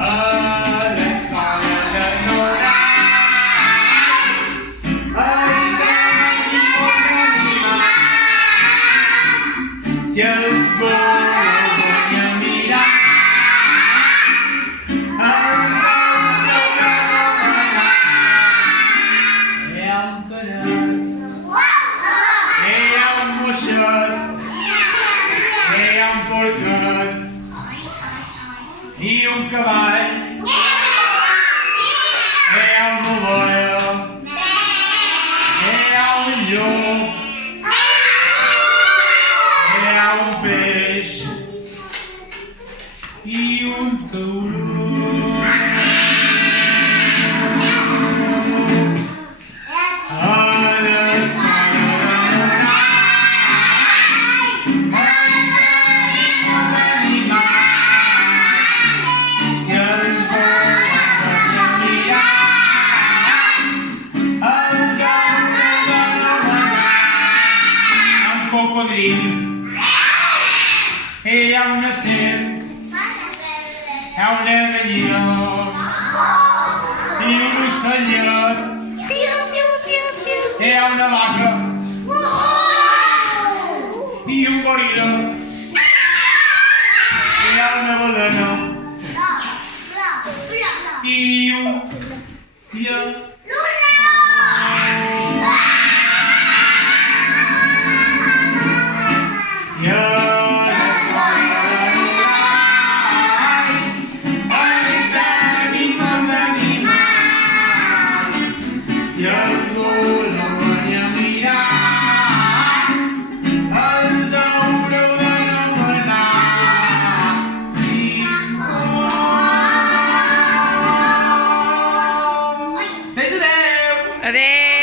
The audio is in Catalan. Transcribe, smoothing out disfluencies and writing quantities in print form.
a l'escola de Norai. Ai, dani, bon animal, si els voleu venir a mirar, els haureu d'anomenar. Hi ha un canal, hi ha un moixet, hi ha un porquet i un cavall, hi ha una boia, hi ha un llop, hi ha un peix i un tauró. Cocodrilo, hi ha una serp, hi ha una gallina i un ocellet, hi ha una vaca i un goril·la, hi ha una balena i un lleó. Si els voleu venir a mirar, els haureu d'anomenar. Sí, adéu! Adéu!